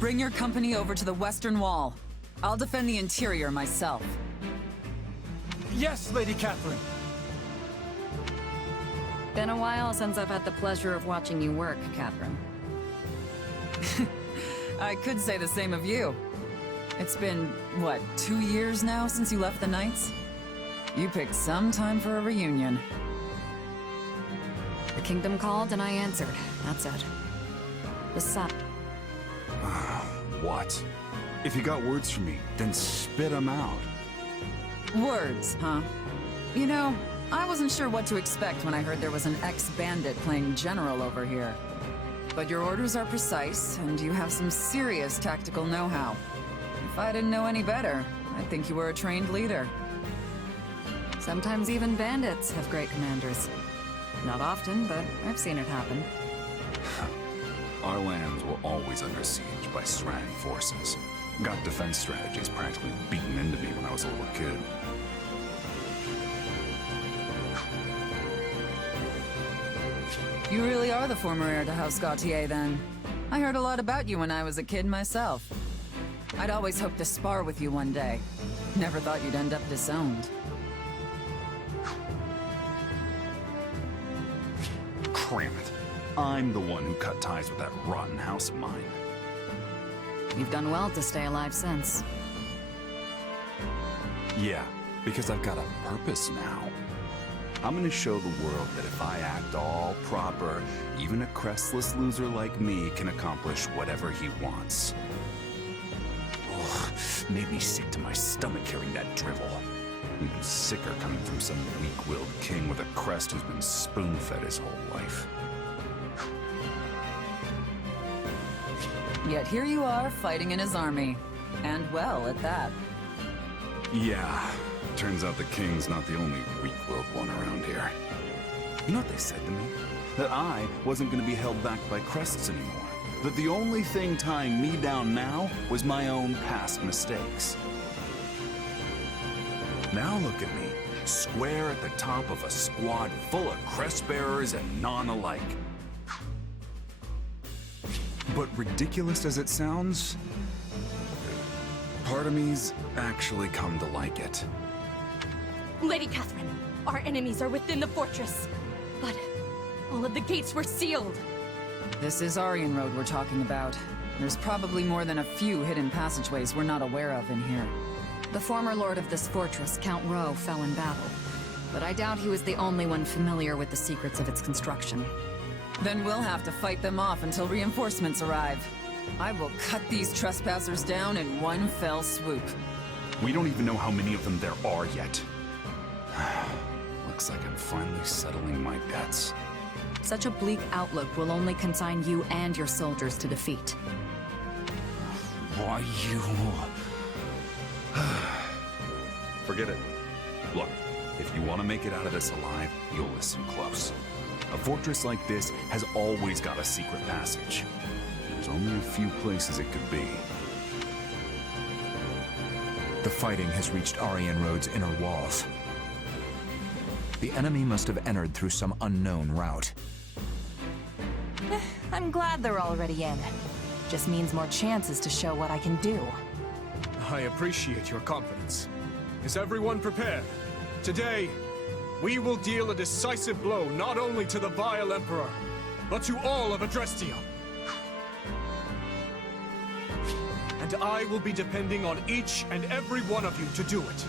Bring your company over to the Western Wall. I'll defend the interior myself. Yes, Lady Catherine. Been a while since I've had the pleasure of watching you work, Catherine. I could say the same of you. It's been, what, 2 years now since you left the Knights? You picked some time for a reunion. The kingdom called and I answered. That's it. Besides... What? If you got words for me, then spit them out. Words, huh? You know, I wasn't sure what to expect when I heard there was an ex-bandit playing general over here. But your orders are precise, and you have some serious tactical know-how. If I didn't know any better, I'd think you were a trained leader. Sometimes even bandits have great commanders. Not often, but I've seen it happen. Our lands were always under siege by Srang forces. Got defense strategies practically beaten into me when I was a little kid. You really are the former heir to House Gautier, then. I heard a lot about you when I was a kid myself. I'd always hoped to spar with you one day. Never thought you'd end up disowned. Cram it. I'm the one who cut ties with that rotten house of mine. You've done well to stay alive since. Yeah, because I've got a purpose now. I'm gonna show the world that if I act all proper, even a crestless loser like me can accomplish whatever he wants. Ugh, made me sick to my stomach hearing that drivel. Even sicker coming from some weak-willed king with a crest who's been spoon-fed his whole life. Yet here you are, fighting in his army. And well, at that. Yeah, turns out the king's not the only weak-willed one around here. You know what they said to me? That I wasn't gonna be held back by crests anymore. That the only thing tying me down now was my own past mistakes. Now look at me, square at the top of a squad full of crest bearers and none alike. But ridiculous as it sounds, part of me's actually come to like it. Lady Catherine, our enemies are within the fortress. But all of the gates were sealed. This is Aryan Road we're talking about. There's probably more than a few hidden passageways we're not aware of in here. The former lord of this fortress, Count Rowe, fell in battle. But I doubt he was the only one familiar with the secrets of its construction. Then we'll have to fight them off until reinforcements arrive. I will cut these trespassers down in one fell swoop. We don't even know how many of them there are yet. Looks like I'm finally settling my debts. Such a bleak outlook will only consign you and your soldiers to defeat. Why you... Forget it. Look, if you want to make it out of this alive, you'll listen close. A fortress like this has always got a secret passage. There's only a few places it could be. The fighting has reached Aryan Road's inner walls. The enemy must have entered through some unknown route. I'm glad they're already in. Just means more chances to show what I can do. I appreciate your confidence. Is everyone prepared? Today, we will deal a decisive blow not only to the vile Emperor, but to all of Adrestia. And I will be depending on each and every one of you to do it.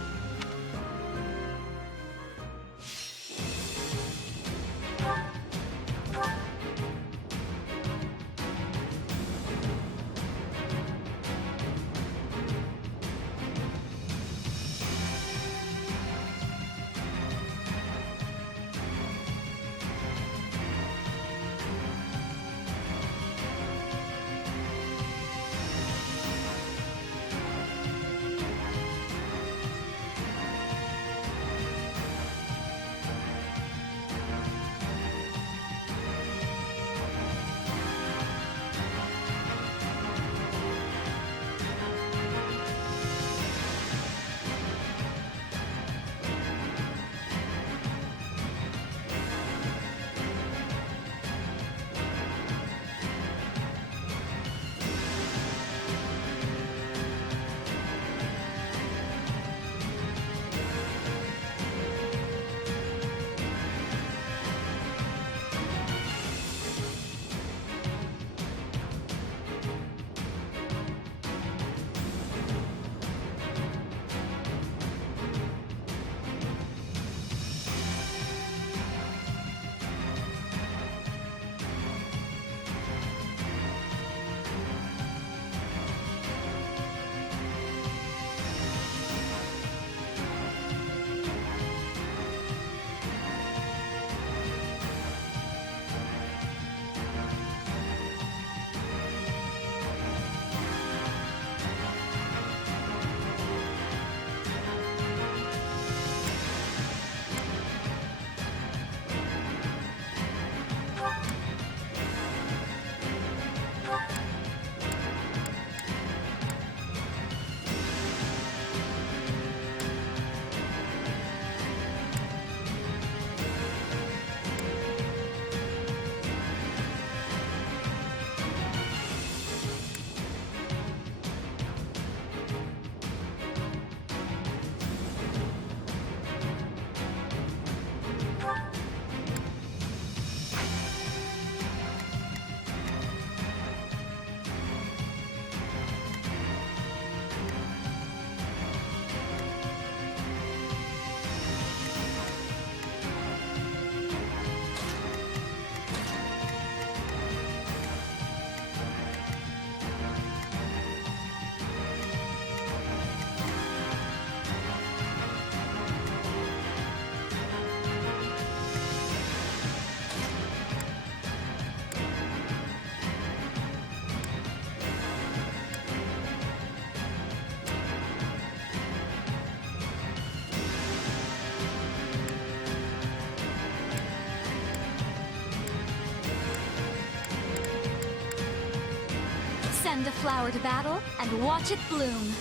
Send a flower to battle and watch it bloom.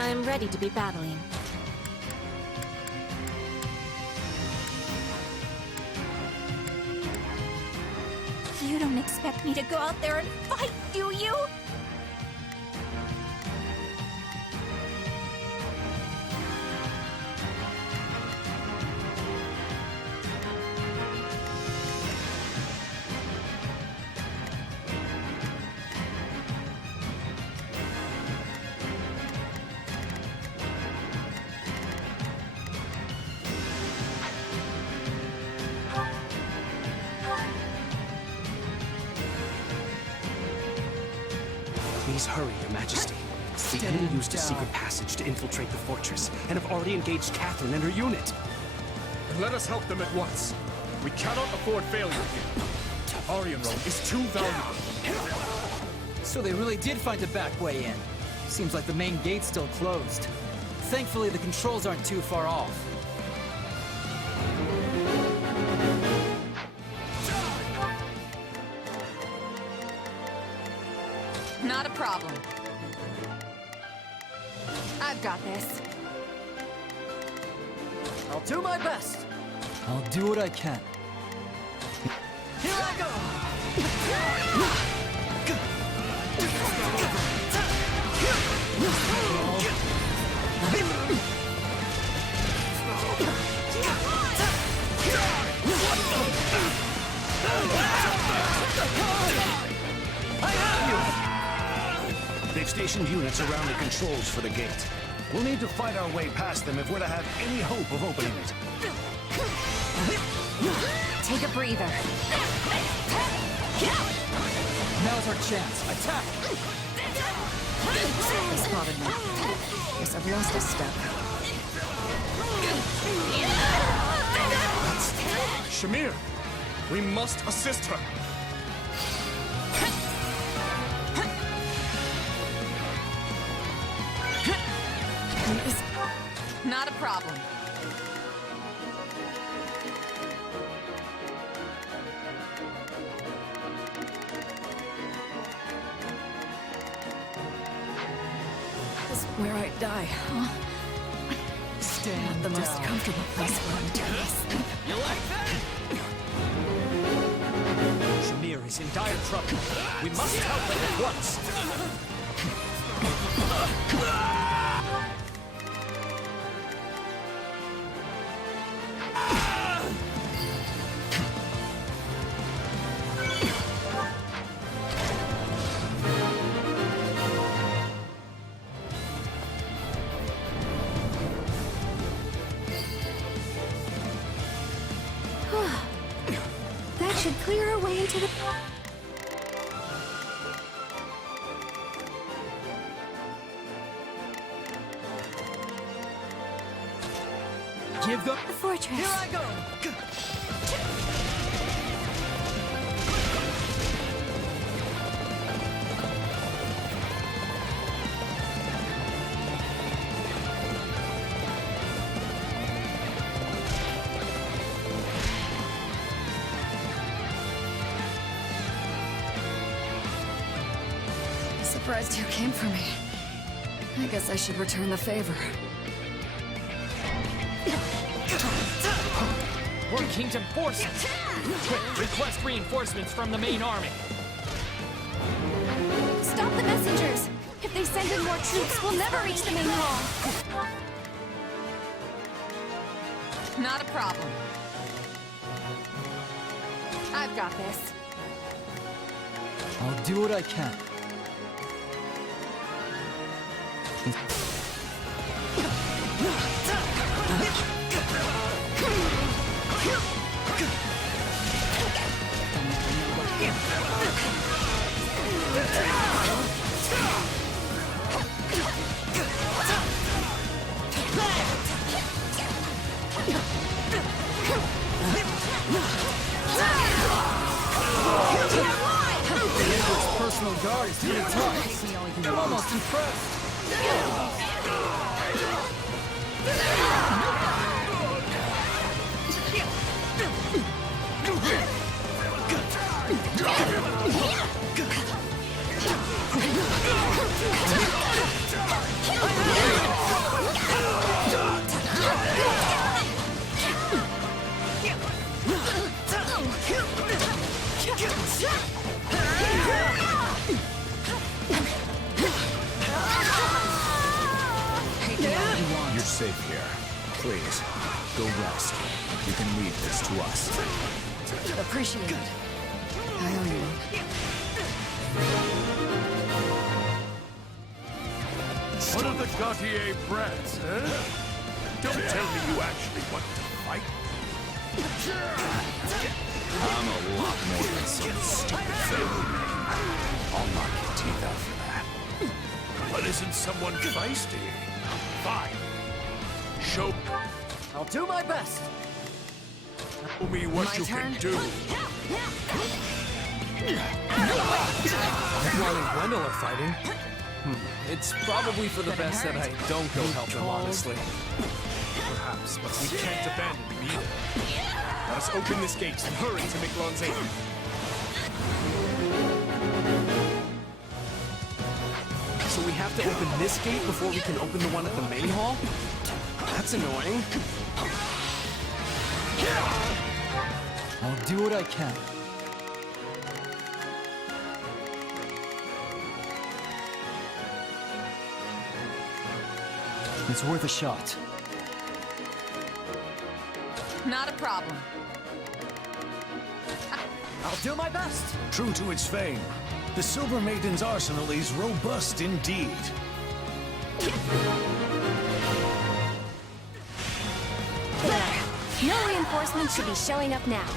I'm ready to be battling. You don't expect me to go out there and fight, do you? Please hurry, Your Majesty. The enemy used a secret passage to infiltrate the fortress, and have already engaged Catherine and her unit. And let us help them at once. We cannot afford failure here. Aryan Road is too valuable. So they really did find a back way in. Seems like the main gate's still closed. Thankfully, the controls aren't too far off. Not a problem. I've got this. I'll do my best. I'll do what I can. Here I go! I have you! They've stationed units around the controls for the gate. We'll need to fight our way past them if we're to have any hope of opening it. Take a breather. Now's our chance. Attack! They spotted me. Guess I've lost a step. Shamir, we must assist her. Not a problem. This is where I die, huh? Stand Not the most down. comfortable place for a day to sleep. You like that? Shamir is in dire trouble. We must help them at once. That should clear our way into the... Give the... the fortress. Here I go! Surprised you came for me. I guess I should return the favor. We're Kingdom forces! Quick, request reinforcements from the main army! Stop the messengers! If they send in more troops, we'll never reach the main hall. Not a problem. I've got this. I'll do what I can. safe here. Please, go rest. You can leave this to us. Appreciate it. I owe you. What are the Gautier brats, huh? Don't tell me you actually want to fight. I'm a lot more than some stupid thing. I'll knock your teeth out for that. But isn't someone feisty? Fine. Show I'll do my best. me what My you turn. can do. While and Gwendol are fighting. It's probably for the best that I don't go help them, honestly. Perhaps, but we can't abandon him either. Let us open this gate and hurry to Miquelon's aid. So we have to open this gate before we can open the one at the main hall? That's annoying. I'll do what I can. It's worth a shot. Not a problem. I'll do my best. True to its fame, the Silver Maiden's arsenal is robust indeed. There. No reinforcements should be showing up now.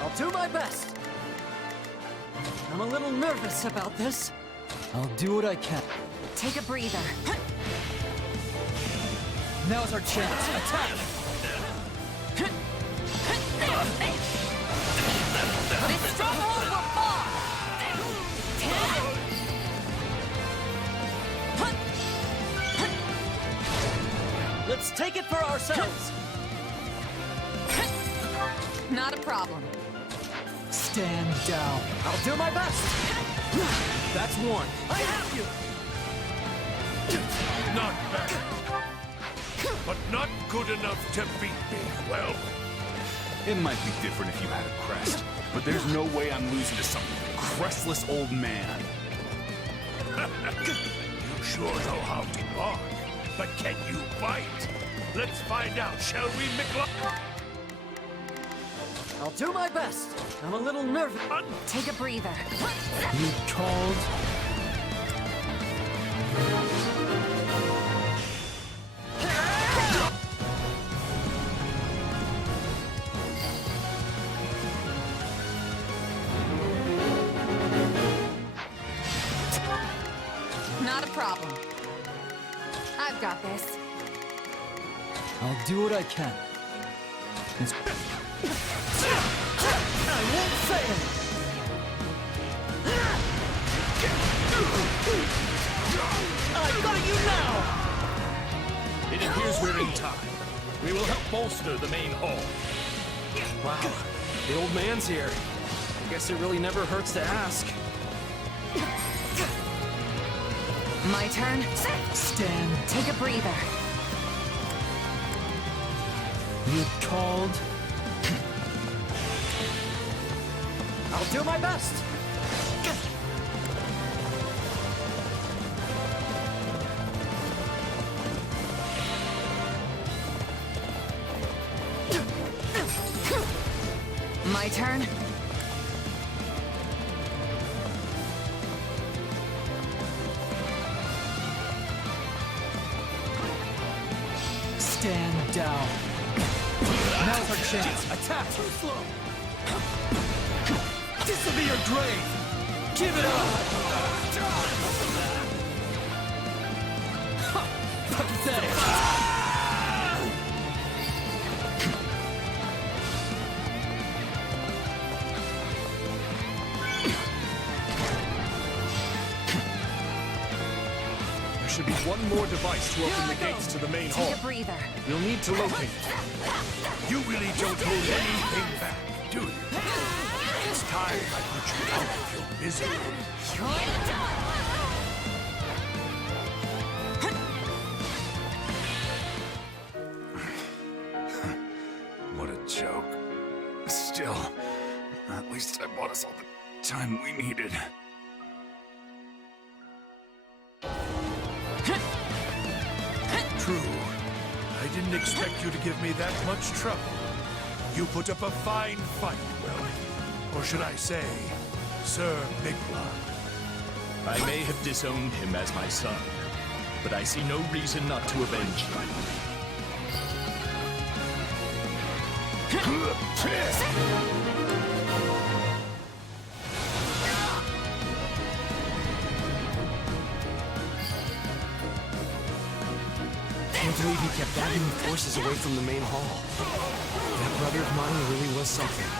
I'll do my best. I'm a little nervous about this. I'll do what I can. Take a breather. Now's our chance. Attack! This stronghold will fall! Let's take it for ourselves. Not a problem. Stand down. I'll do my best. That's one. I have you. Not bad. But not good enough to beat me, well. It might be different if you had a crest, but there's no way I'm losing to some crestless old man. You sure know how to walk, but can you fight? Let's find out, shall we, Miquelon? I'll do my best. I'm a little nervous. Take a breather. You called? Not a problem. I've got this. I'll do what I can. It's... I won't fail! I got you now! It appears we're in time. We will help bolster the main hall. Wow, the old man's here. I guess it really never hurts to ask. My turn. Stand. Take a breather. You called? I'll do my best! My turn. Stand down. Now's our chance. Attack! Too slow! This'll be your grave! Give it up! Pathetic! There should be one more device to open the gates to the main hall. Take a breather. We'll need to locate it. You really don't hold anything back, do you? It's time I put you out of your misery. us all the time we needed. True. I didn't expect you to give me that much trouble. You put up a fine fight, well, or should I say, Sir Mikla. I may have disowned him as my son, but I see no reason not to avenge him. Can't believe he kept that many forces away from the main hall. That brother of mine really was something.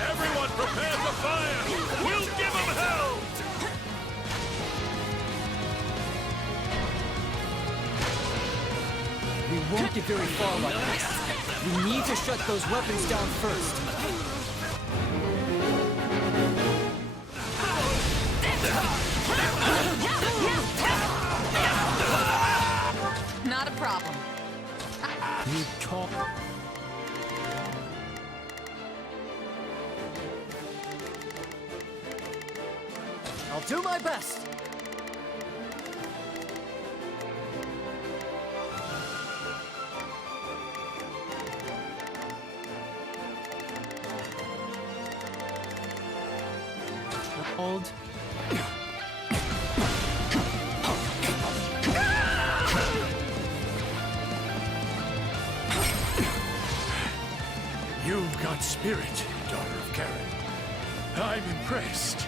Everyone prepare the fire! We'll give him hell! We won't get very far like this. We need to shut those weapons down first. Not a problem. You talk. I'll do my best. Hold. You've got spirit, daughter of Karen. I'm impressed.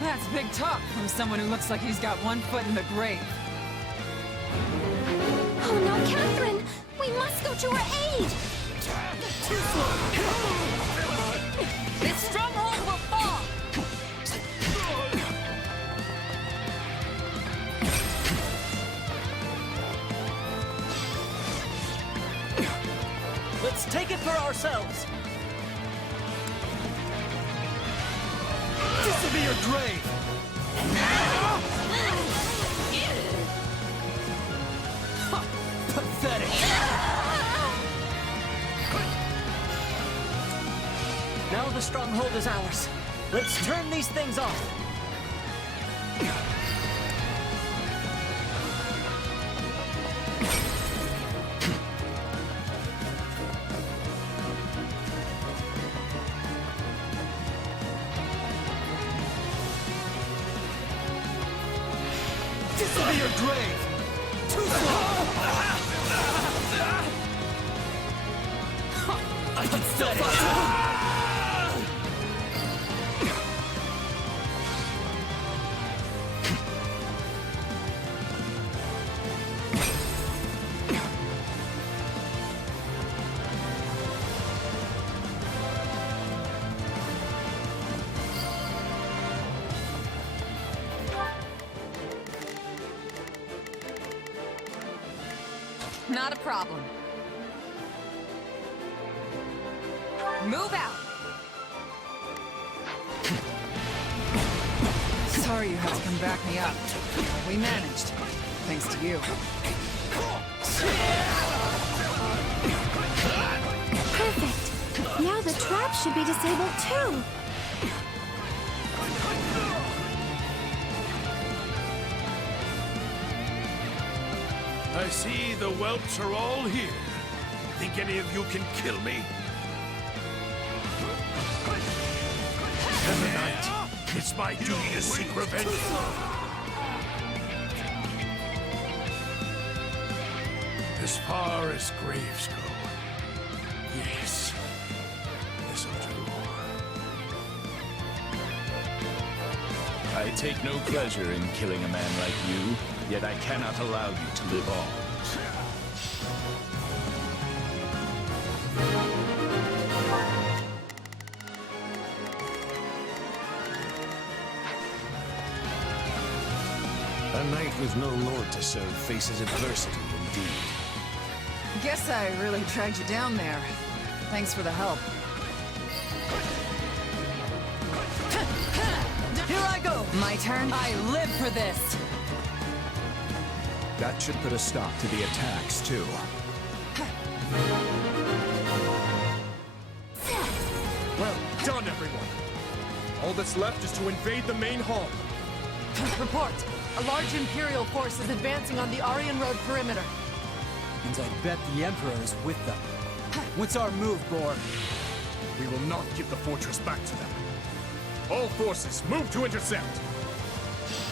That's big talk from someone who looks like he's got one foot in the grave. Oh no, Catherine! We must go to her aid! This stronghold will fall! Let's take it for ourselves. This'll be your grave. Pathetic. Now the stronghold is ours. Let's turn these things off. This'll be your grave! Too slow! I can still fight! Not a problem. Move out! Sorry you had to come back me up. We managed, thanks to you. Perfect! Now the trap should be disabled too! I see the whelps are all here. Think any of you can kill me? Every night, it's my duty to seek revenge. As far as graves go, yes, this'll do. I take no pleasure in killing a man like you, yet I cannot allow you to live on. A knight with no lord to serve faces adversity indeed. Guess I really dragged you down there. Thanks for the help. Here I go! My turn? I live for this! That should put a stop to the attacks, too. Well, done, everyone! All that's left is to invade the main hall. Report. A large Imperial force is advancing on the Aryan Road perimeter. And I bet the Emperor is with them. What's our move, Bor? We will not give the fortress back to them. All forces, move to intercept!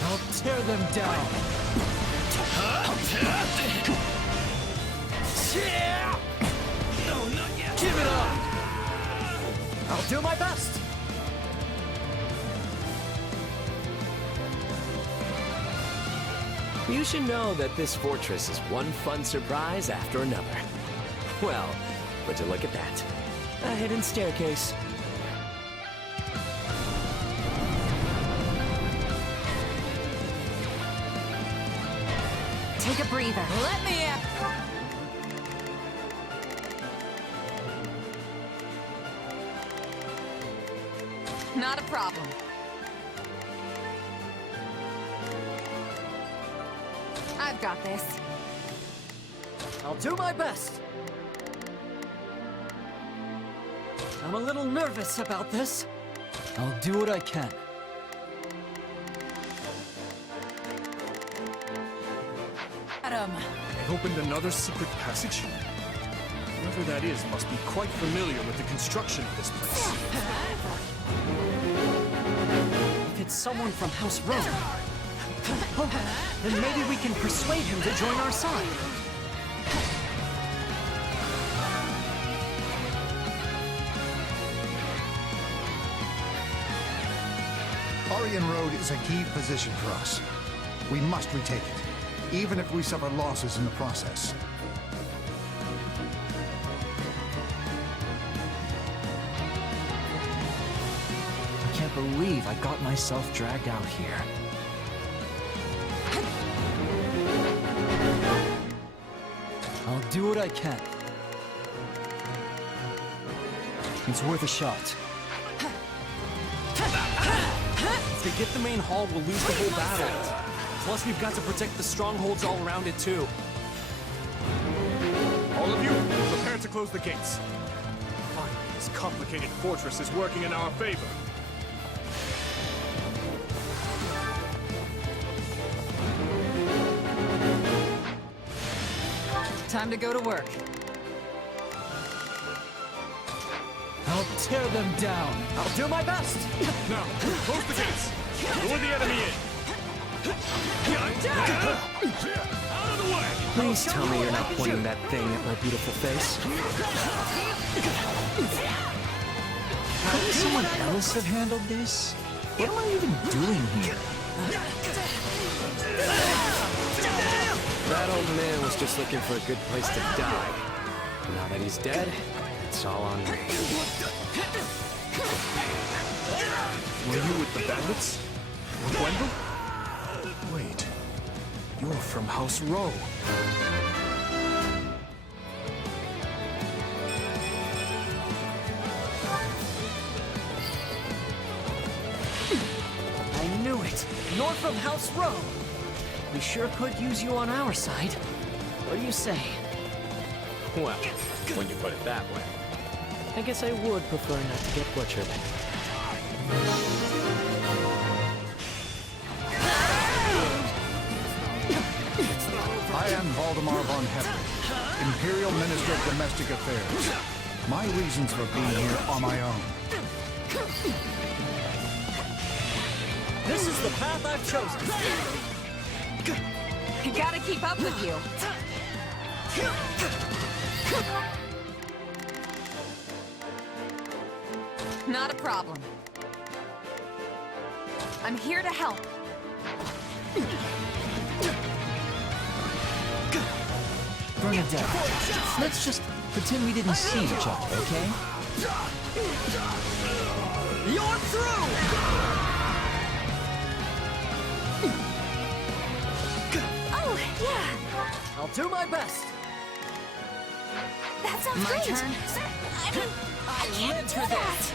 I'll tear them down. No, not yet. Give it up! I'll do my best! You should know that this fortress is one fun surprise after another. Well, would you look at that? A hidden staircase. Take a breather. Let me in. Not a problem. I've got this. I'll do my best. I'm a little nervous about this. I'll do what I can. Adam. They've opened another secret passage? Whoever that is must be quite familiar with the construction of this place. If it's someone from House Rome, then maybe we can persuade him to join our side. Aryan Road is a key position for us. We must retake it, even if we suffer losses in the process. I can't believe I got myself dragged out here. I'll do what I can. It's worth a shot. If they get the main hall, we'll lose the whole battle. Plus, we've got to protect the strongholds all around it, too. All of you, prepare to close the gates. Finally, this complicated fortress is working in our favor. Time to go to work. I'll tear them down. I'll do my best. Now, close the gates. Lure the enemy in. Out of the way! Please tell me you're not pointing that thing at my beautiful face. Couldn't someone else have handled this? What am I even doing here? That old man was just looking for a good place to die. Now that he's dead, it's all on me. Were you with the bandits? Gwendol? Wait, you're from House Rowe. I knew it. You're from House Rowe. We sure could use you on our side. What do you say? Well, when you put it that way, I guess I would prefer not to get butchered. I am Valdemar von Heppen, Imperial Minister of Domestic Affairs. My reasons for being here are my own. This is the path I've chosen. I gotta keep up with you. Not a problem. I'm here to help. Bernadette, let's just pretend we didn't see each other, okay? You're through! Oh, yeah. I'll do my best. That sounds My great. turn. I mean, I can't do that.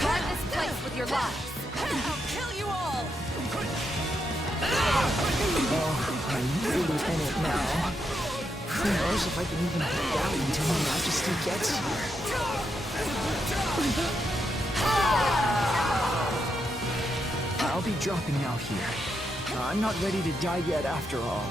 Guard this place with your lives. I'll kill you all. Oh, I'm really in it now. Who knows if I can even get down until Her Majesty gets here. I'll be dropping out here. I'm not ready to die yet after all.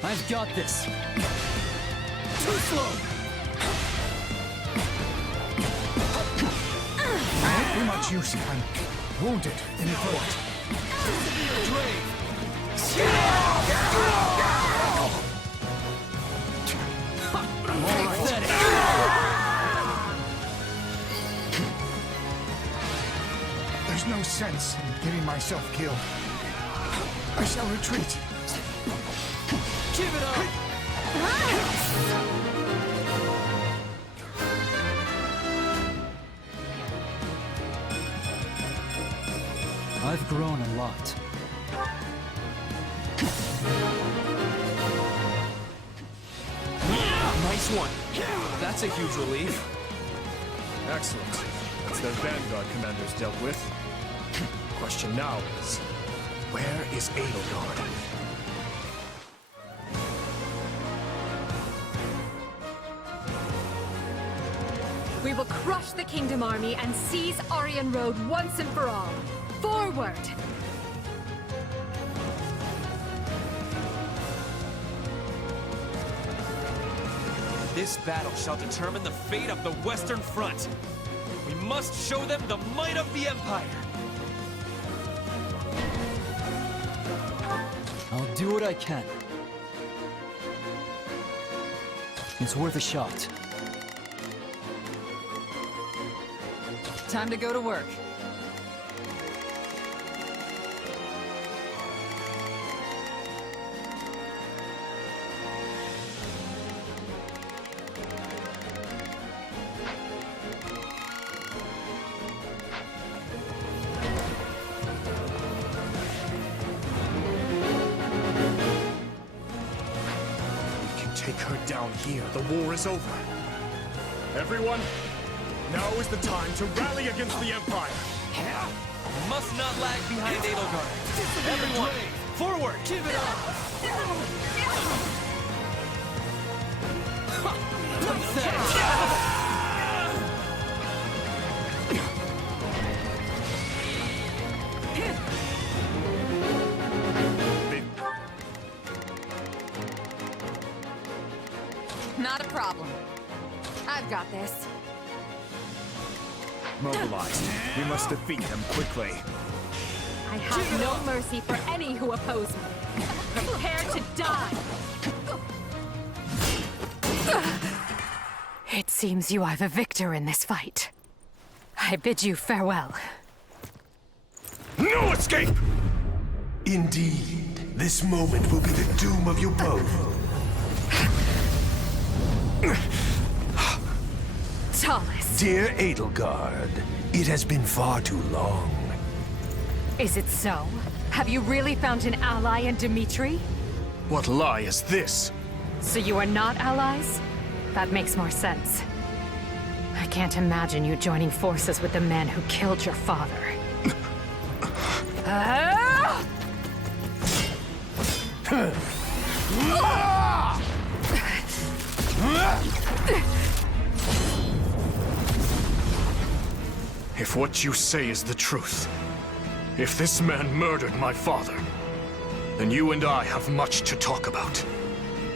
I've got this. Too slow. I won't be much use if I'm wounded in the throat. I'm all right. There's no sense in getting myself killed. I shall retreat. Give it up! I've grown a lot. Nice one. That's a huge relief. Excellent. That's their vanguard commanders dealt with. Question now is, where is Edelgard? We will crush the Kingdom Army and seize Aryan Road once and for all. Forward! This battle shall determine the fate of the Western Front. We must show them the might of the Empire. I'll do what I can. It's worth a shot. Time to go to work. Take her down here. The war is over. Everyone, now is the time to rally against the Empire. We must not lag behind Edelgard. Everyone, forward! Give it up! Not a problem. I've got this. Mobilized. We must defeat them quickly. I have no mercy for any who oppose me. Prepare to die! It seems you are the victor in this fight. I bid you farewell. No escape! Indeed, this moment will be the doom of you both. Tallest. Dear Edelgard, it has been far too long. Is it so? Have you really found an ally in Dimitri? What lie is this? So you are not allies? That makes more sense. I can't imagine you joining forces with the man who killed your father. If what you say is the truth, if this man murdered my father, then you and I have much to talk about.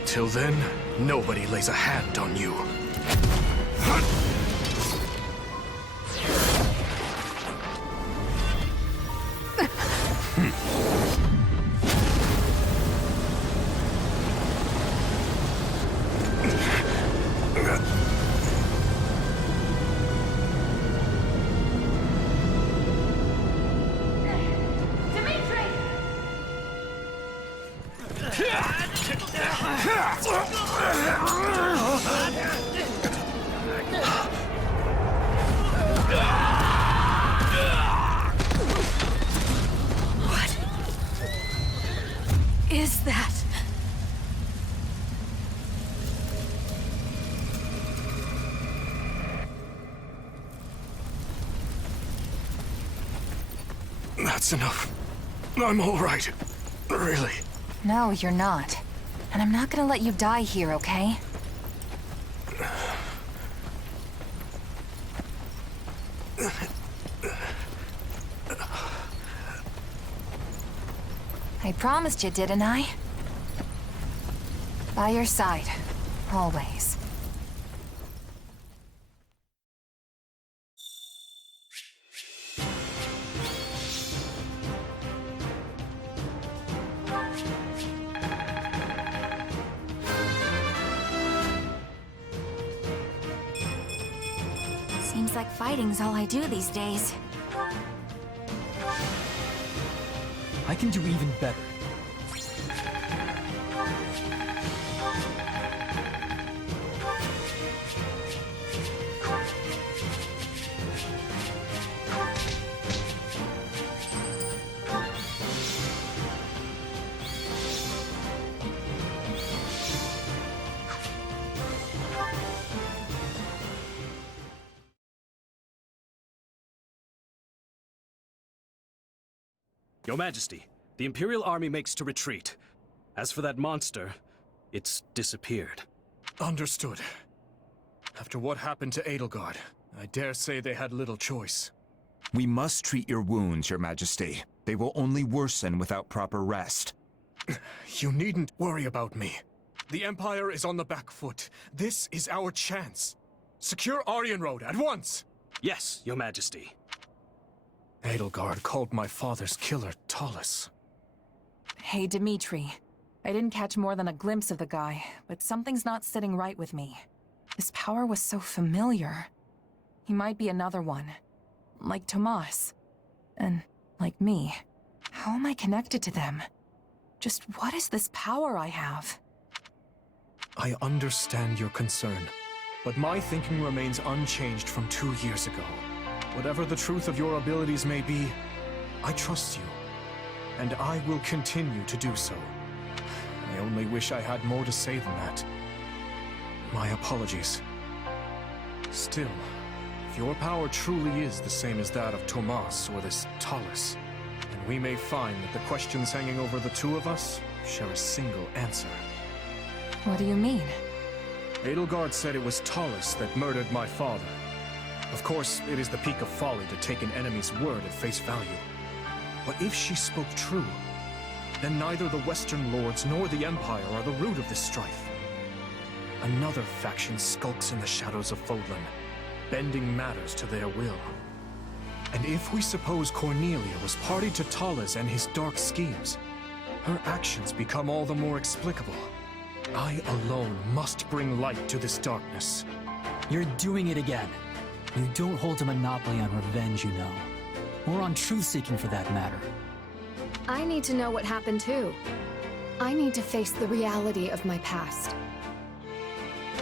Till then, nobody lays a hand on you. Is that? That's enough. I'm all right. Really. No, you're not. And I'm not gonna let you die here, okay? I promised you, didn't I? By your side. Always. Seems like fighting's all I do these days. I can do even better. Your Majesty, the Imperial Army makes to retreat. As for that monster, it's disappeared. Understood. After what happened to Edelgard, I dare say they had little choice. We must treat your wounds, Your Majesty. They will only worsen without proper rest. You needn't worry about me. The Empire is on the back foot. This is our chance. Secure Aryan Road at once! Yes, Your Majesty. Edelgard called my father's killer Talus. Hey, Dimitri. I didn't catch more than a glimpse of the guy, but something's not sitting right with me. His power was so familiar. He might be another one. Like Tomas. And like me. How am I connected to them? Just what is this power I have? I understand your concern, but my thinking remains unchanged from 2 years ago. Whatever the truth of your abilities may be, I trust you, and I will continue to do so. I only wish I had more to say than that. My apologies. Still, if your power truly is the same as that of Tomas or this Talus, then we may find that the questions hanging over the two of us share a single answer. What do you mean? Edelgard said it was Talus that murdered my father. Of course, it is the peak of folly to take an enemy's word at face value. But if she spoke true, then neither the Western Lords nor the Empire are the root of this strife. Another faction skulks in the shadows of Fodlan, bending matters to their will. And if we suppose Cornelia was party to Talus and his dark schemes, her actions become all the more explicable. I alone must bring light to this darkness. You're doing it again. You don't hold a monopoly on revenge, you know. Or on truth-seeking, for that matter. I need to know what happened too. I need to face the reality of my past.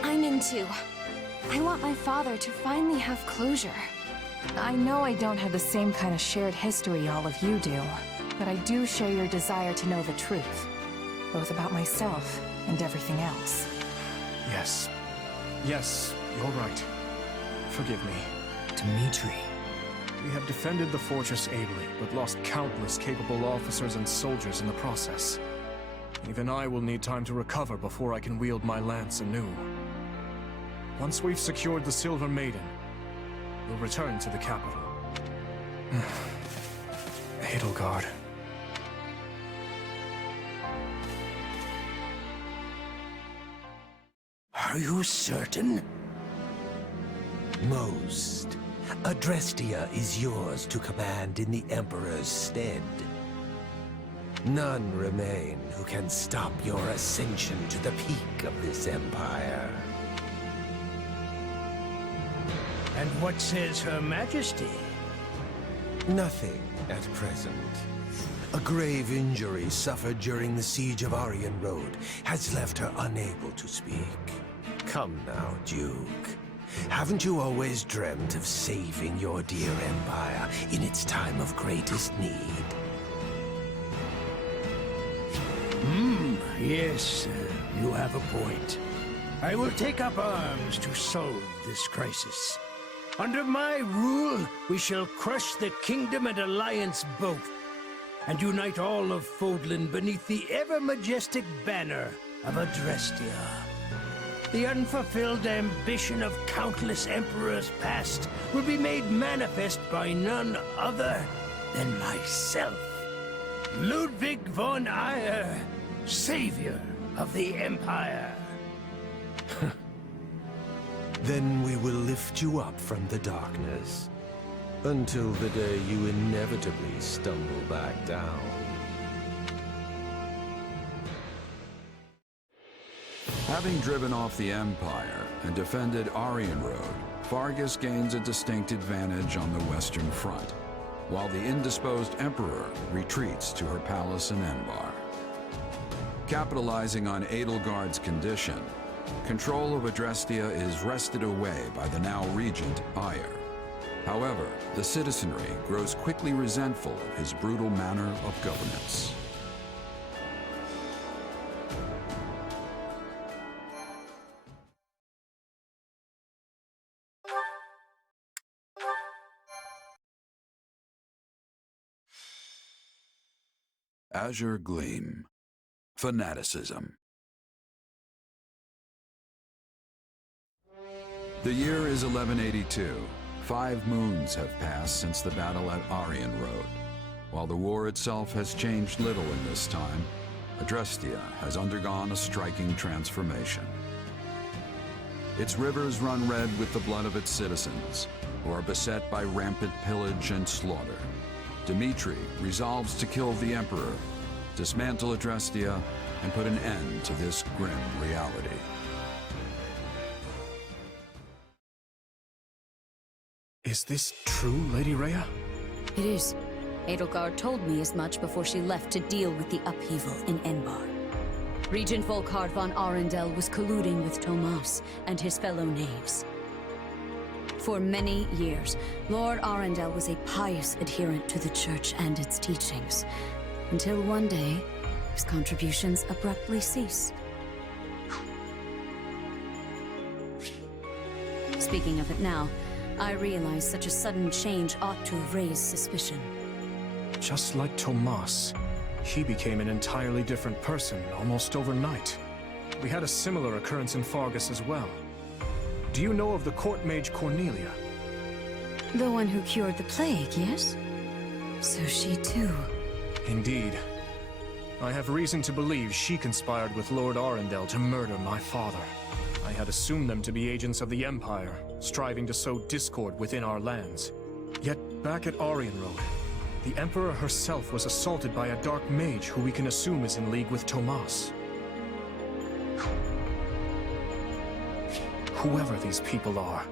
I'm in too. I want my father to finally have closure. I know I don't have the same kind of shared history all of you do, but I do share your desire to know the truth. Both about myself and everything else. Yes. Yes, you're right. Forgive me. Dimitri. We have defended the fortress ably, but lost countless capable officers and soldiers in the process. Even I will need time to recover before I can wield my lance anew. Once we've secured the Silver Maiden, we'll return to the capital. Edelgard. Are you certain? Most. Adrestia is yours to command in the Emperor's stead. None remain who can stop your ascension to the peak of this empire. And what says Her Majesty? Nothing at present. A grave injury suffered during the siege of Aryan Road has left her unable to speak. Come now, Duke. Haven't you always dreamt of saving your dear empire in its time of greatest need? Yes, you have a point. I will take up arms to solve this crisis. Under my rule, we shall crush the Kingdom and Alliance both, and unite all of Fodlan beneath the ever-majestic banner of Adrestia. The unfulfilled ambition of countless emperors past will be made manifest by none other than myself. Ludwig von Eyre, savior of the Empire. Then we will lift you up from the darkness, until the day you inevitably stumble back down. Having driven off the Empire and defended Aryan Road, Vargas gains a distinct advantage on the Western Front, while the indisposed Emperor retreats to her palace in Enbar. Capitalizing on Edelgard's condition, control of Adrestia is wrested away by the now regent, Eyre. However, the citizenry grows quickly resentful of his brutal manner of governance. Azure Gleam. Fanaticism. The year is 1182. 5 moons have passed since the battle at Aryan Road. While the war itself has changed little in this time, Adrestia has undergone a striking transformation. Its rivers run red with the blood of its citizens, who are beset by rampant pillage and slaughter. Dimitri resolves to kill the Emperor, dismantle Adrestia, and put an end to this grim reality. Is this true, Lady Rhea? It is. Edelgard told me as much before she left to deal with the upheaval in Enbar. Regent Volkard von Arundel was colluding with Tomas and his fellow knaves. For many years, Lord Arundel was a pious adherent to the Church and its teachings, until one day, his contributions abruptly ceased. Speaking of it now, I realize such a sudden change ought to have raised suspicion. Just like Tomas, he became an entirely different person almost overnight. We had a similar occurrence in Fargus as well. Do you know of the court mage Cornelia? The one who cured the plague, yes? So she too. Indeed. I have reason to believe she conspired with Lord Arundel to murder my father. I had assumed them to be agents of the Empire, striving to sow discord within our lands. Yet, back at Aryan Road, the Emperor herself was assaulted by a dark mage who we can assume is in league with Tomas. Whoever these people are,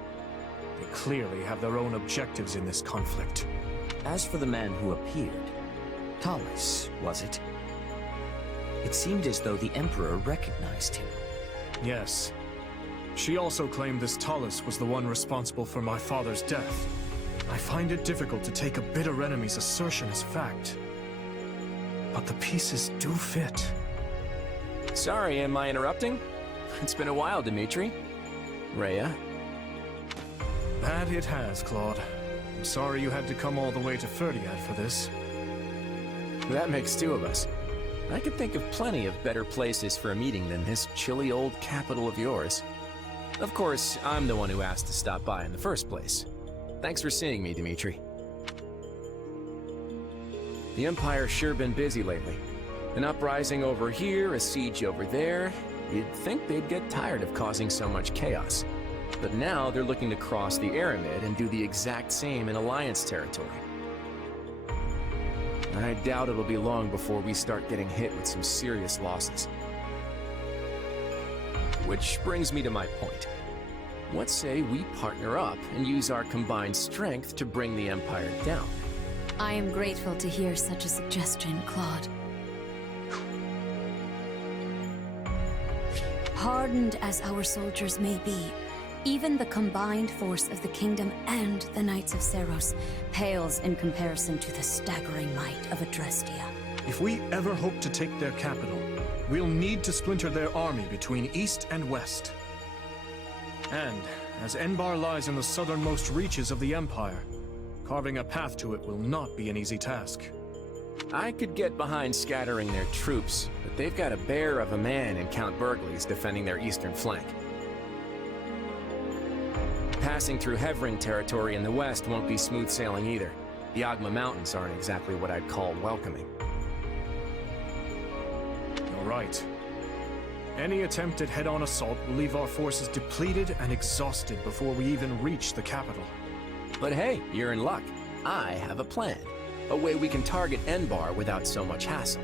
they clearly have their own objectives in this conflict. As for the man who appeared, Talus, was it? It seemed as though the Emperor recognized him. Yes. She also claimed this Talus was the one responsible for my father's death. I find it difficult to take a bitter enemy's assertion as fact. But the pieces do fit. Sorry, am I interrupting? It's been a while, Dimitri. Rhea? That it has, Claude. I'm sorry you had to come all the way to Ferdiad for this. That makes 2 of us. I could think of plenty of better places for a meeting than this chilly old capital of yours. Of course, I'm the one who asked to stop by in the first place. Thanks for seeing me, Dimitri. The Empire's sure been busy lately. An uprising over here, a siege over there. you'd think they'd get tired of causing so much chaos. But now they're looking to cross the Aramid and do the exact same in Alliance territory. I doubt it'll be long before we start getting hit with some serious losses. Which brings me to my point. What say we partner up and use our combined strength to bring the Empire down? I am grateful to hear such a suggestion, Claude. Hardened as our soldiers may be, even the combined force of the Kingdom and the Knights of Seiros pales in comparison to the staggering might of Adrestia. If we ever hope to take their capital, we'll need to splinter their army between east and west. And, as Enbar lies in the southernmost reaches of the Empire, carving a path to it will not be an easy task. I could get behind scattering their troops, but they've got a bear of a man in Count Burgley's defending their eastern flank. Passing through Hevring territory in the west won't be smooth sailing either. The Ogma Mountains aren't exactly what I'd call welcoming. You're right. Any attempt at head-on assault will leave our forces depleted and exhausted before we even reach the capital. But hey, you're in luck. I have a plan. A way we can target Enbar without so much hassle.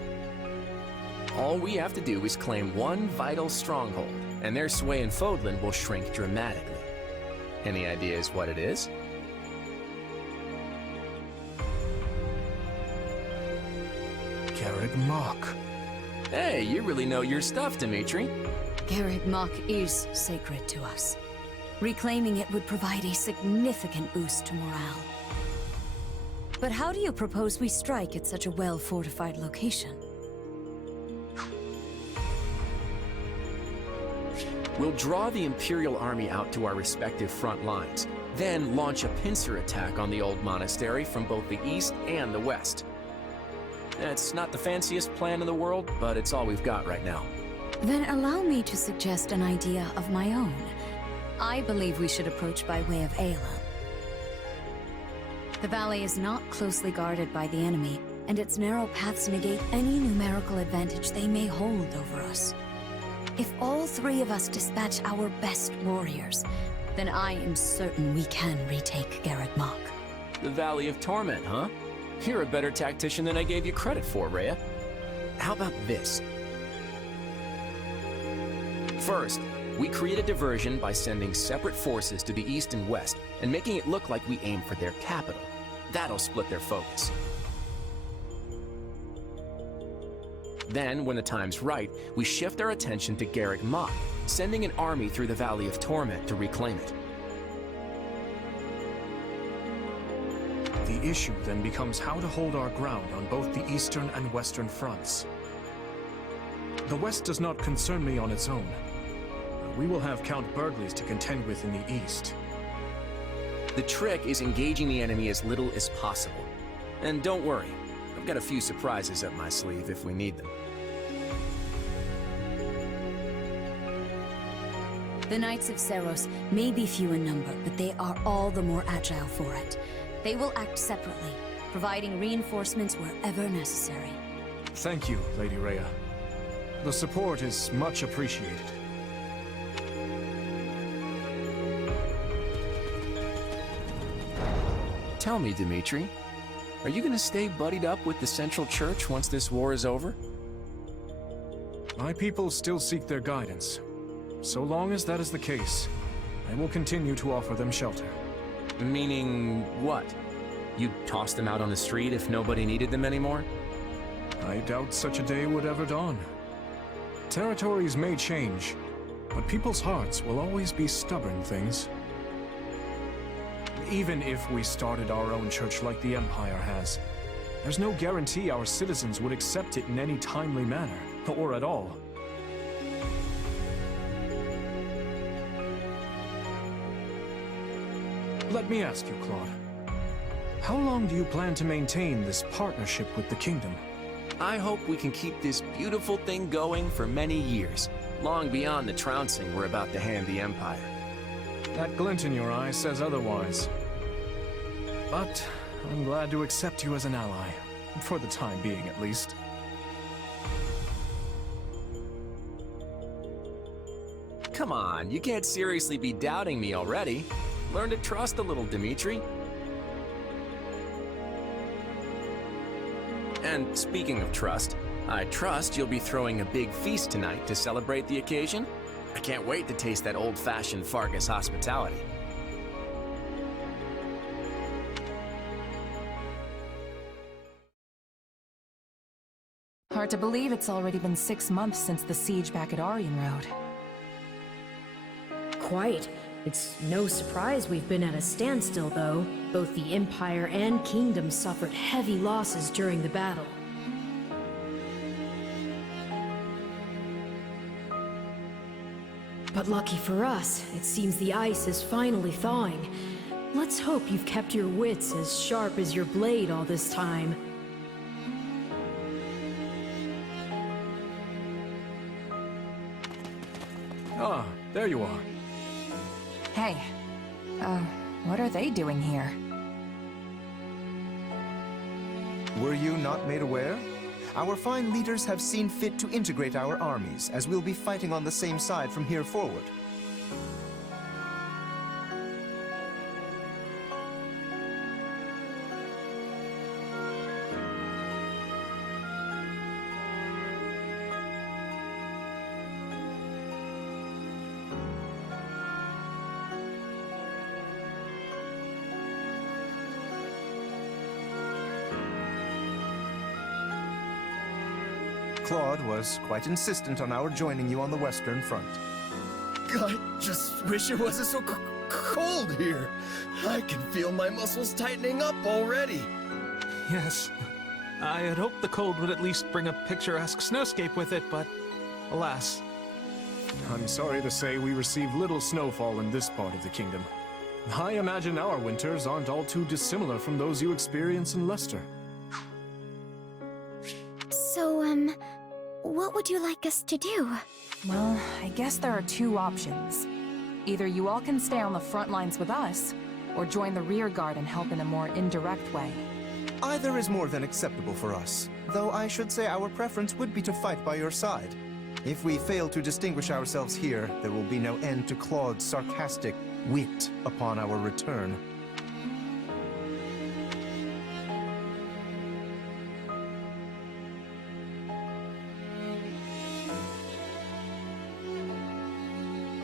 All we have to do is claim one vital stronghold, and their sway in Fodlan will shrink dramatically. Any ideas what it is? Garreg Mach. Hey, you really know your stuff, Dimitri. Garreg Mach is sacred to us. Reclaiming it would provide a significant boost to morale. But how do you propose we strike at such a well-fortified location? We'll draw the Imperial Army out to our respective front lines, then launch a pincer attack on the old monastery from both the east and the west. It's not the fanciest plan in the world, but it's all we've got right now. Then allow me to suggest an idea of my own. I believe we should approach by way of Aela. The valley is not closely guarded by the enemy, and its narrow paths negate any numerical advantage they may hold over us. If all three of us dispatch our best warriors, then I am certain we can retake Garreg Mach. The Valley of Torment, huh? You're a better tactician than I gave you credit for, Rhea. How about this? First, we create a diversion by sending separate forces to the east and west, and making it look like we aim for their capital. That'll split their focus. Then, when the time's right, we shift our attention to Garreg Mach, sending an army through the Valley of Torment to reclaim it. The issue then becomes how to hold our ground on both the eastern and western fronts. The west does not concern me on its own. We will have Count Burgley's to contend with in the east. The trick is engaging the enemy as little as possible. And don't worry, I've got a few surprises up my sleeve if we need them. The Knights of Seiros may be few in number, but they are all the more agile for it. They will act separately, providing reinforcements wherever necessary. Thank you, Lady Rhea. The support is much appreciated. Tell me, Dimitri, are you gonna stay buddied up with the Central Church once this war is over? My people still seek their guidance. So long as that is the case, I will continue to offer them shelter. Meaning what? You'd toss them out on the street if nobody needed them anymore? I doubt such a day would ever dawn. Territories may change, but people's hearts will always be stubborn things. Even if we started our own church like the Empire has, there's no guarantee our citizens would accept it in any timely manner, or at all. Let me ask you, Claude. How long do you plan to maintain this partnership with the Kingdom? I hope we can keep this beautiful thing going for many years, long beyond the trouncing we're about to hand the Empire. That glint in your eye says otherwise. But I'm glad to accept you as an ally, for the time being at least. Come on, you can't seriously be doubting me already. Learn to trust a little, Dimitri. And speaking of trust, I trust you'll be throwing a big feast tonight to celebrate the occasion? I can't wait to taste that old-fashioned Fargus hospitality. Hard to believe it's already been 6 months since the siege back at Aryan Road. Quite. It's no surprise we've been at a standstill, though. Both the Empire and Kingdom suffered heavy losses during the battle. But lucky for us, it seems the ice is finally thawing. Let's hope you've kept your wits as sharp as your blade all this time. Ah, there you are. Hey, what are they doing here? Were you not made aware? Our fine leaders have seen fit to integrate our armies, as we'll be fighting on the same side from here forward. Claude was quite insistent on our joining you on the Western Front. I just wish it wasn't so cold here. I can feel my muscles tightening up already. Yes. I had hoped the cold would at least bring a picturesque snowscape with it, but alas. I'm sorry to say we receive little snowfall in this part of the kingdom. I imagine our winters aren't all too dissimilar from those you experience in Leicester. So, what would you like us to do? Well, I guess there are 2 options. Either you all can stay on the front lines with us, or join the rear guard and help in a more indirect way. Either is more than acceptable for us, though I should say our preference would be to fight by your side. If we fail to distinguish ourselves here, there will be no end to Claude's sarcastic wit upon our return.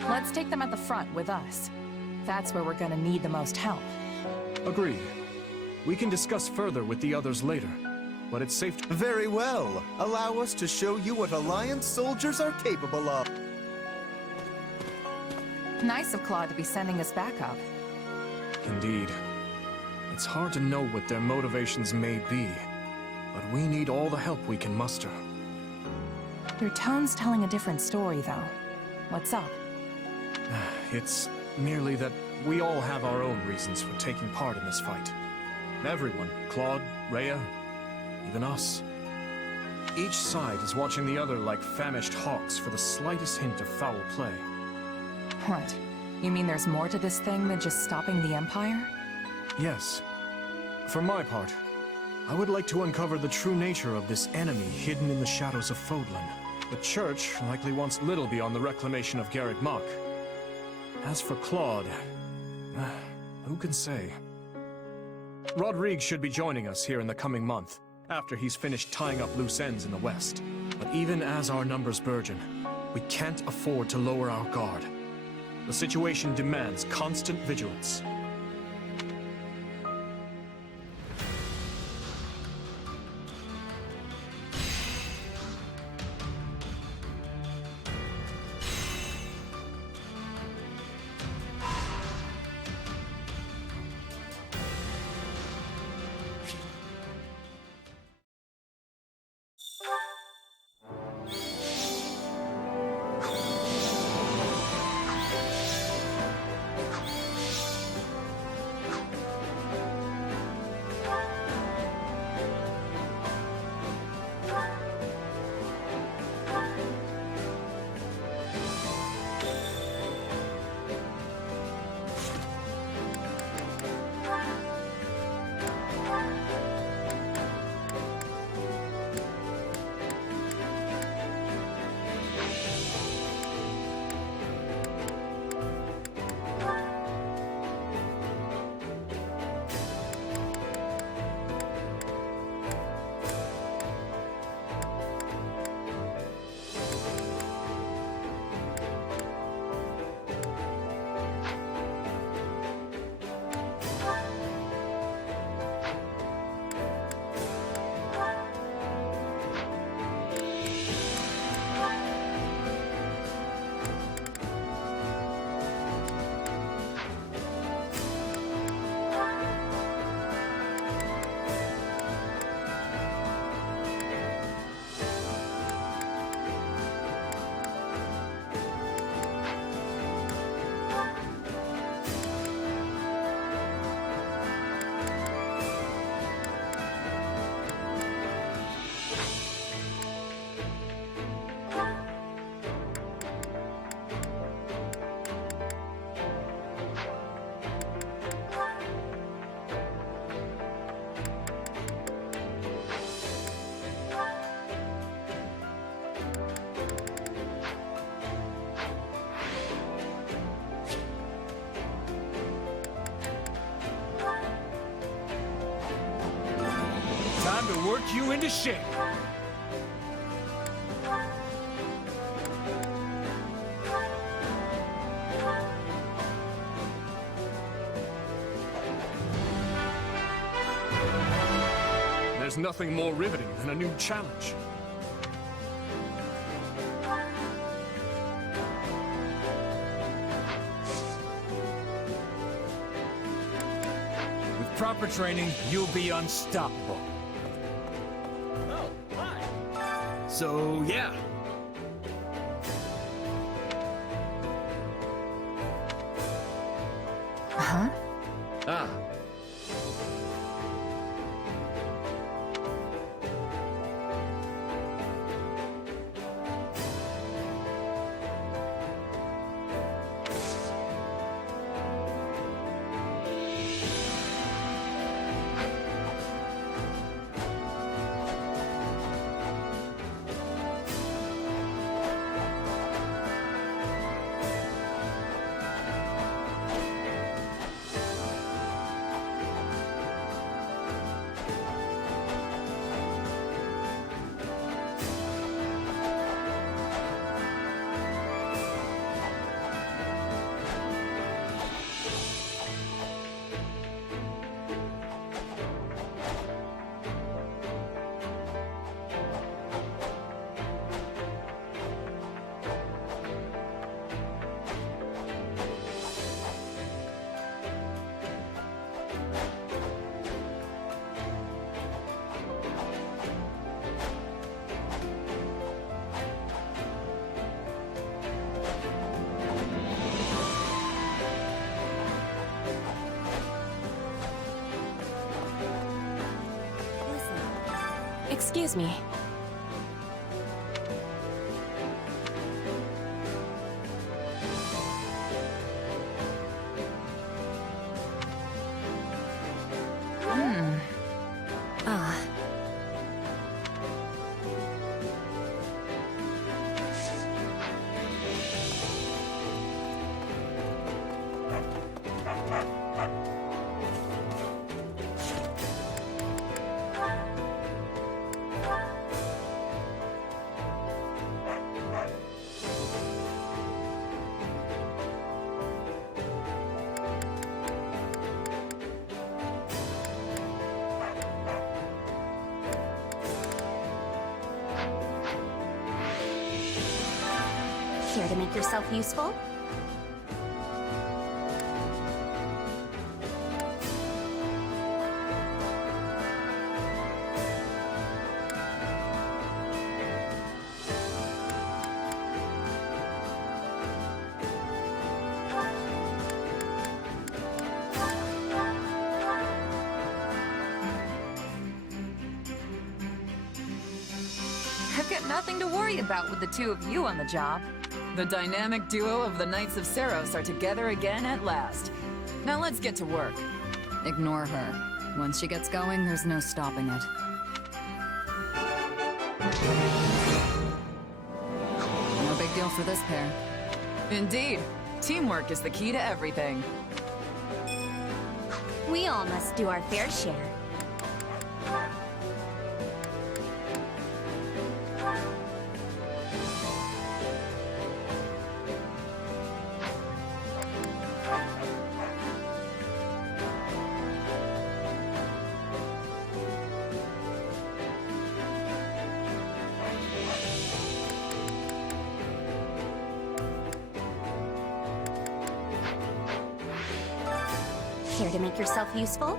Let's take them at the front with us. That's where we're gonna need the most help. Agreed. We can discuss further with the others later, but it's safe to— Very well. Allow us to show you what Alliance soldiers are capable of. Nice of Claude to be sending us back up. Indeed. It's hard to know what their motivations may be, but we need all the help we can muster. Your tone's telling a different story, though. What's up? It's merely that we all have our own reasons for taking part in this fight. Everyone, Claude, Rhea, even us. Each side is watching the other like famished hawks for the slightest hint of foul play. What? You mean there's more to this thing than just stopping the Empire? Yes. For my part, I would like to uncover the true nature of this enemy hidden in the shadows of Fodlan. The Church likely wants little beyond the reclamation of Garreg Mach. As for Claude, who can say? Rodrigue should be joining us here in the coming month, after he's finished tying up loose ends in the west. But even as our numbers burgeon, we can't afford to lower our guard. The situation demands constant vigilance. to work you into shape. There's nothing more riveting than a new challenge. With proper training, you'll be unstoppable. Oh, hi. So, yeah. Huh? Ah. Excuse me. Care to make yourself useful? I've got nothing to worry about with the two of you on the job. The dynamic duo of the Knights of Seros are together again at last. Now let's get to work. Ignore her. Once she gets going, there's no stopping it. No big deal for this pair. Indeed. Teamwork is the key to everything. We all must do our fair share. Care to make yourself useful?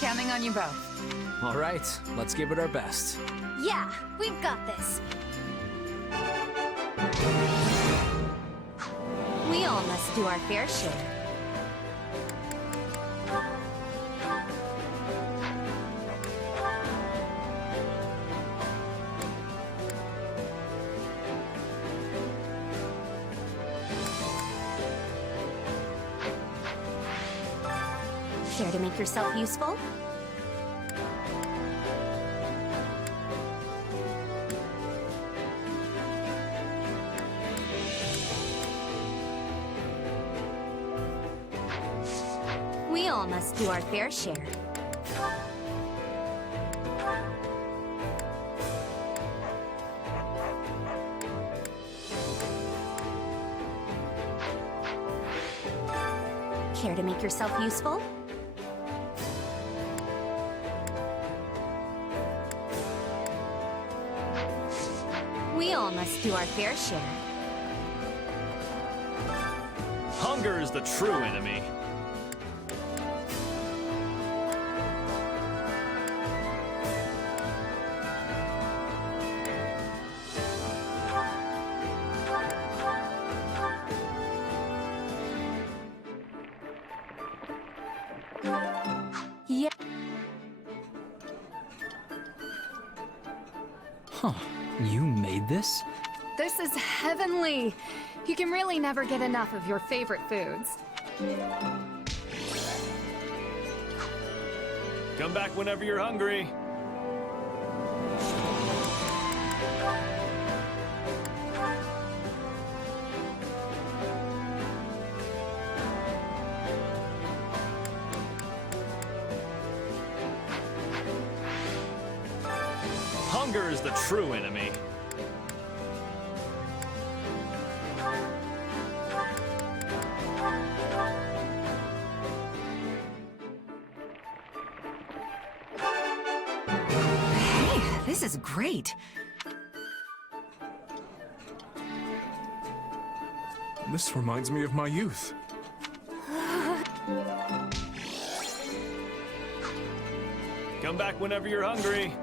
Counting on you both. All right, let's give it our best. Yeah, we've got this. We all must do our fair share. Care to make yourself useful? all must do our fair share. Care to make yourself useful? We all must do our fair share. Hunger is the true enemy. Yeah. Huh. You made this? This is heavenly! You can really never get enough of your favorite foods. Come back whenever you're hungry. Hunger is the true enemy. Hey, this is great. This reminds me of my youth. Come back whenever you're hungry.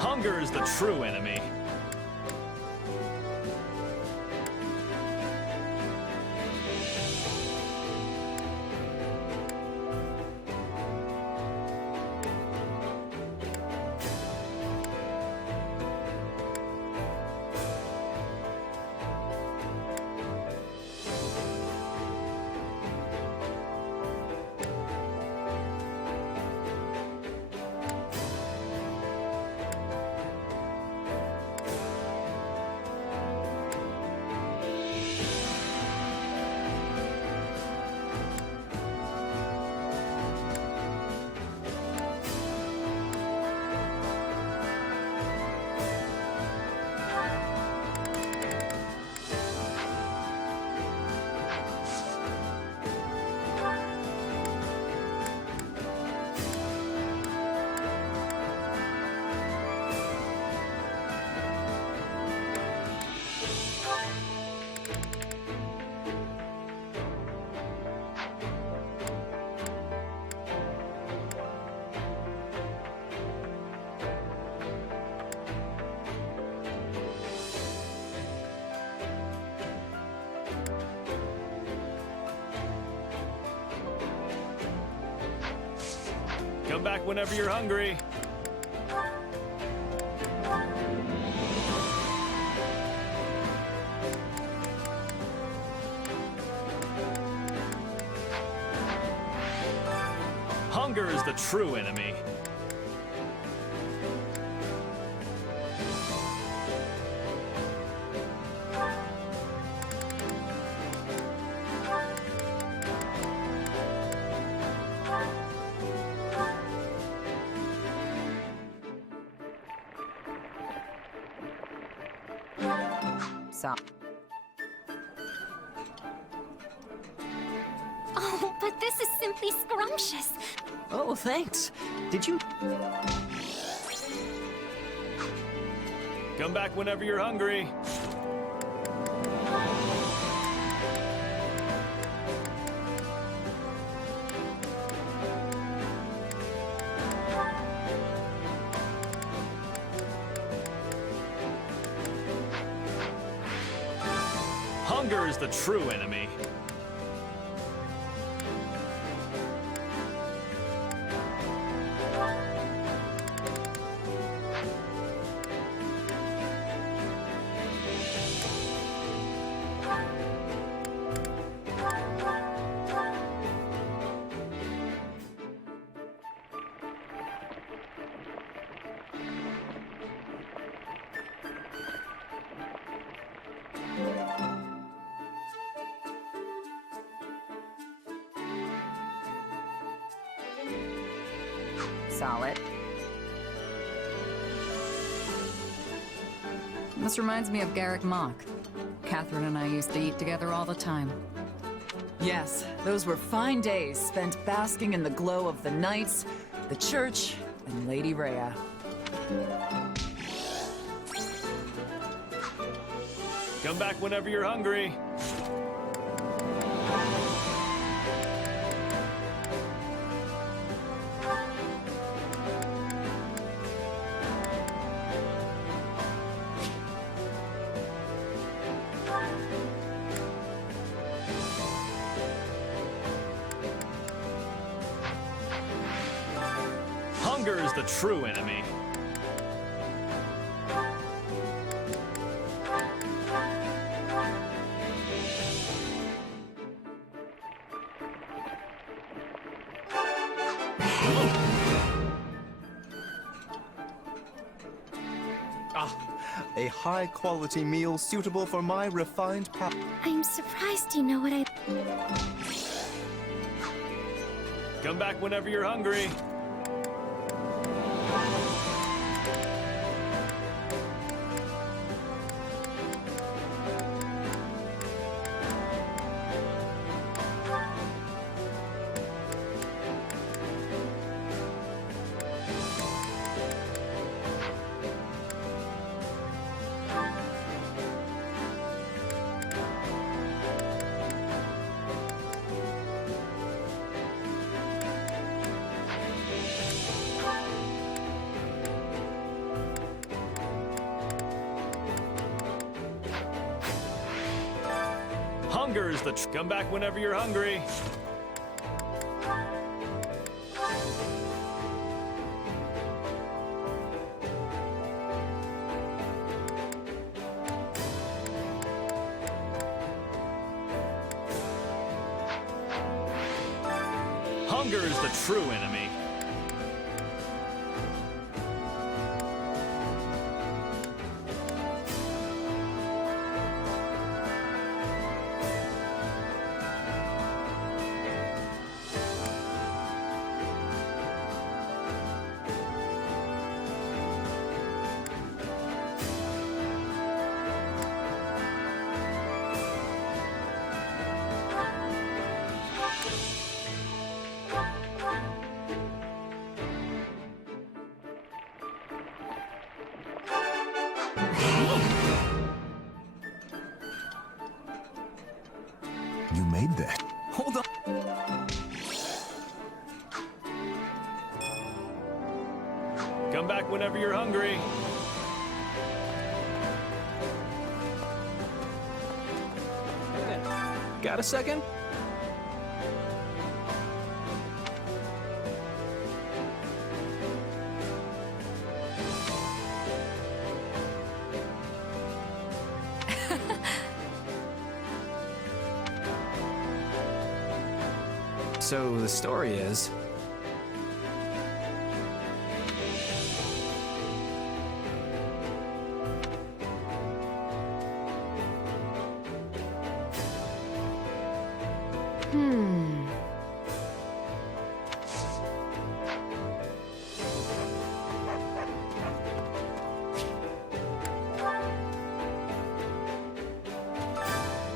Hunger is the true enemy. Come back whenever you're hungry. Hunger is the true enemy. So. Oh, but this is simply scrumptious. Oh, thanks. Did you... Come back whenever you're hungry. Hunger is the true enemy. solid. This reminds me of Garrick Mock. Catherine and I used to eat together all the time. Yes, those were fine days spent basking in the glow of the knights, the church, and Lady Rhea. Come back whenever you're hungry. Hunger is the true enemy. A high-quality meal suitable for my refined palate. I'm surprised you know what I... Come back whenever you're hungry. Hunger is the come back whenever you're hungry. Hunger is the true enemy. You made that. Hold on. Come back whenever you're hungry. Got a second? So the story is...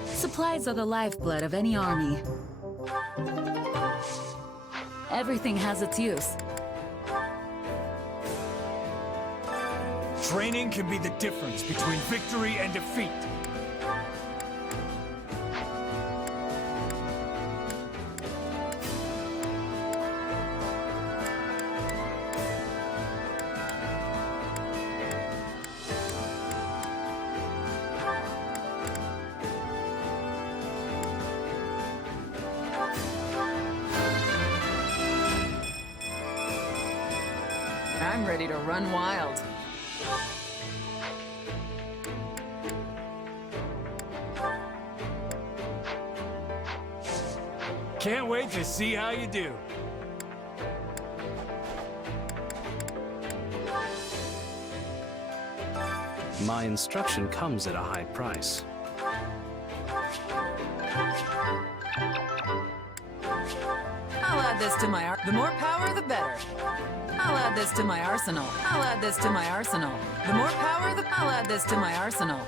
Supplies are the lifeblood of any army. Everything has its use. Training can be the difference between victory and defeat. I'm ready to run wild. Can't wait to see how you do. My instruction comes at a high price. I'll add this to my art. The more power, the better. I'll add this to my arsenal. I'll add this to my arsenal. The more power, I'll add this to my arsenal.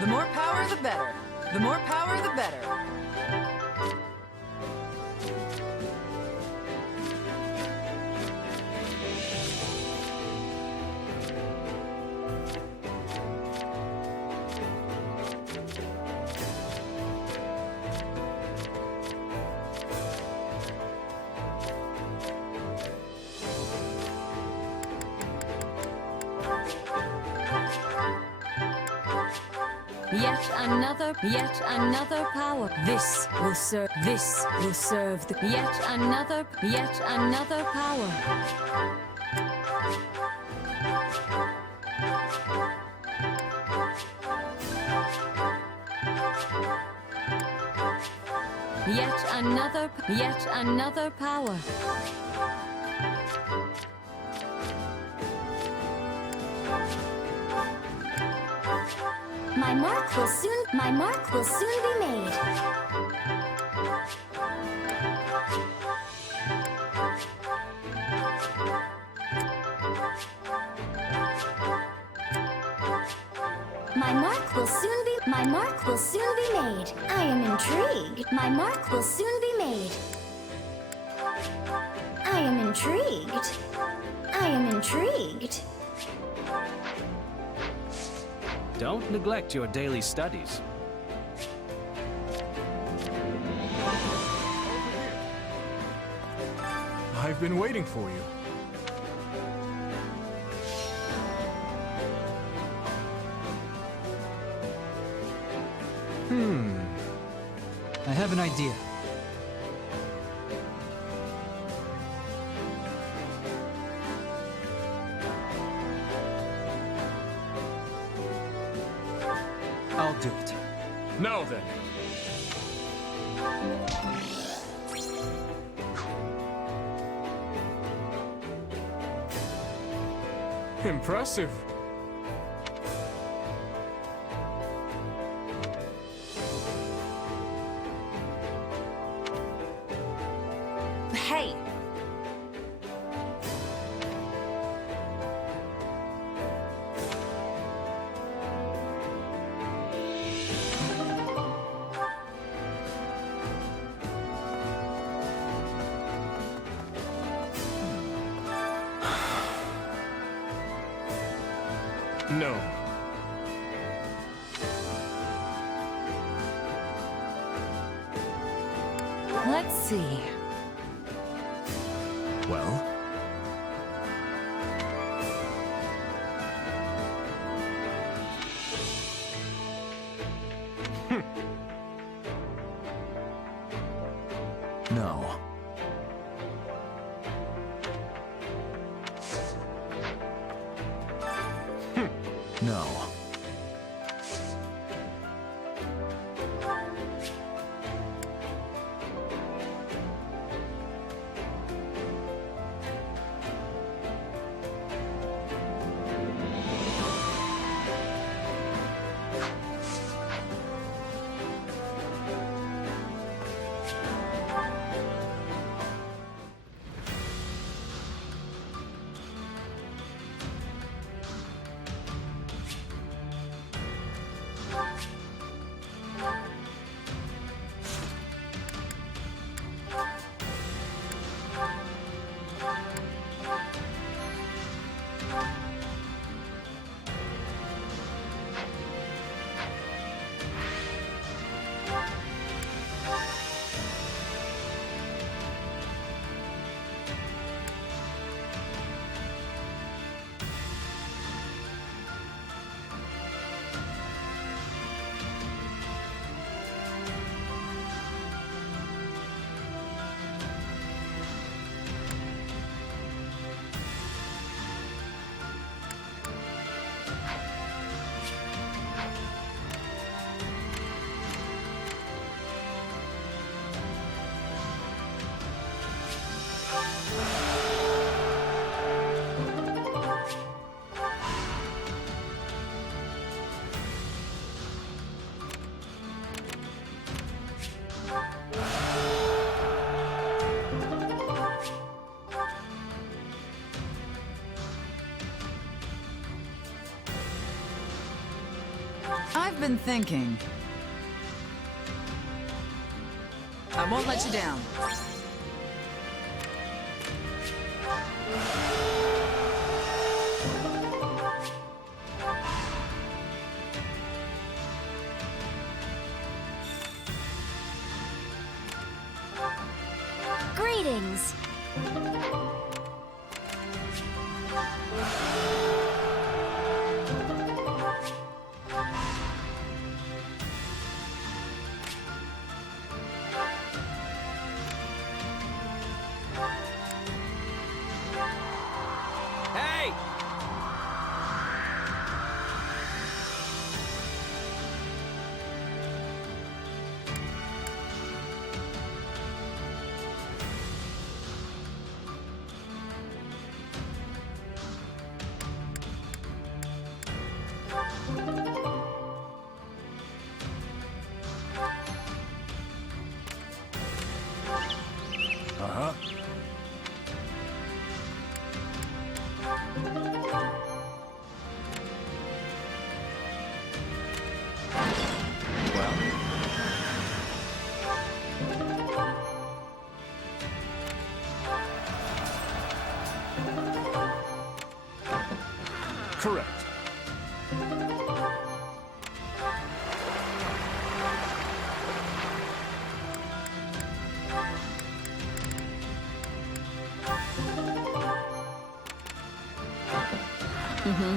The more power, the better. The more power, the better. Yet another power. This will serve the yet another power. Yet another power. My mark will soon be made. My mark will soon be made. I am intrigued. My mark will soon be made. I am intrigued. I am intrigued. Don't neglect your daily studies. I've been waiting for you. I have an idea. I'll do it. Now then. Impressive. Hey! No. Let's see. Well? No. No. I've been thinking. I won't let you down. Greetings. Hey! Uh-huh. Correct. Mm-hmm.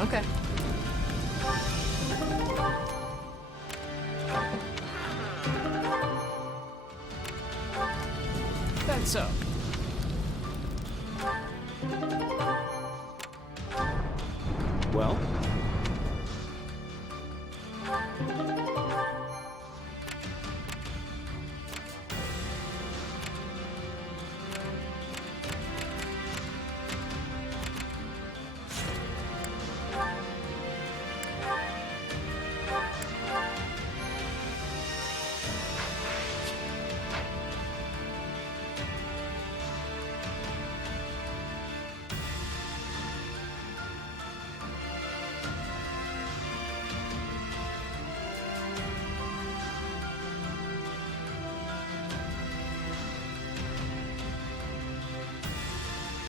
Okay. That's so. Well,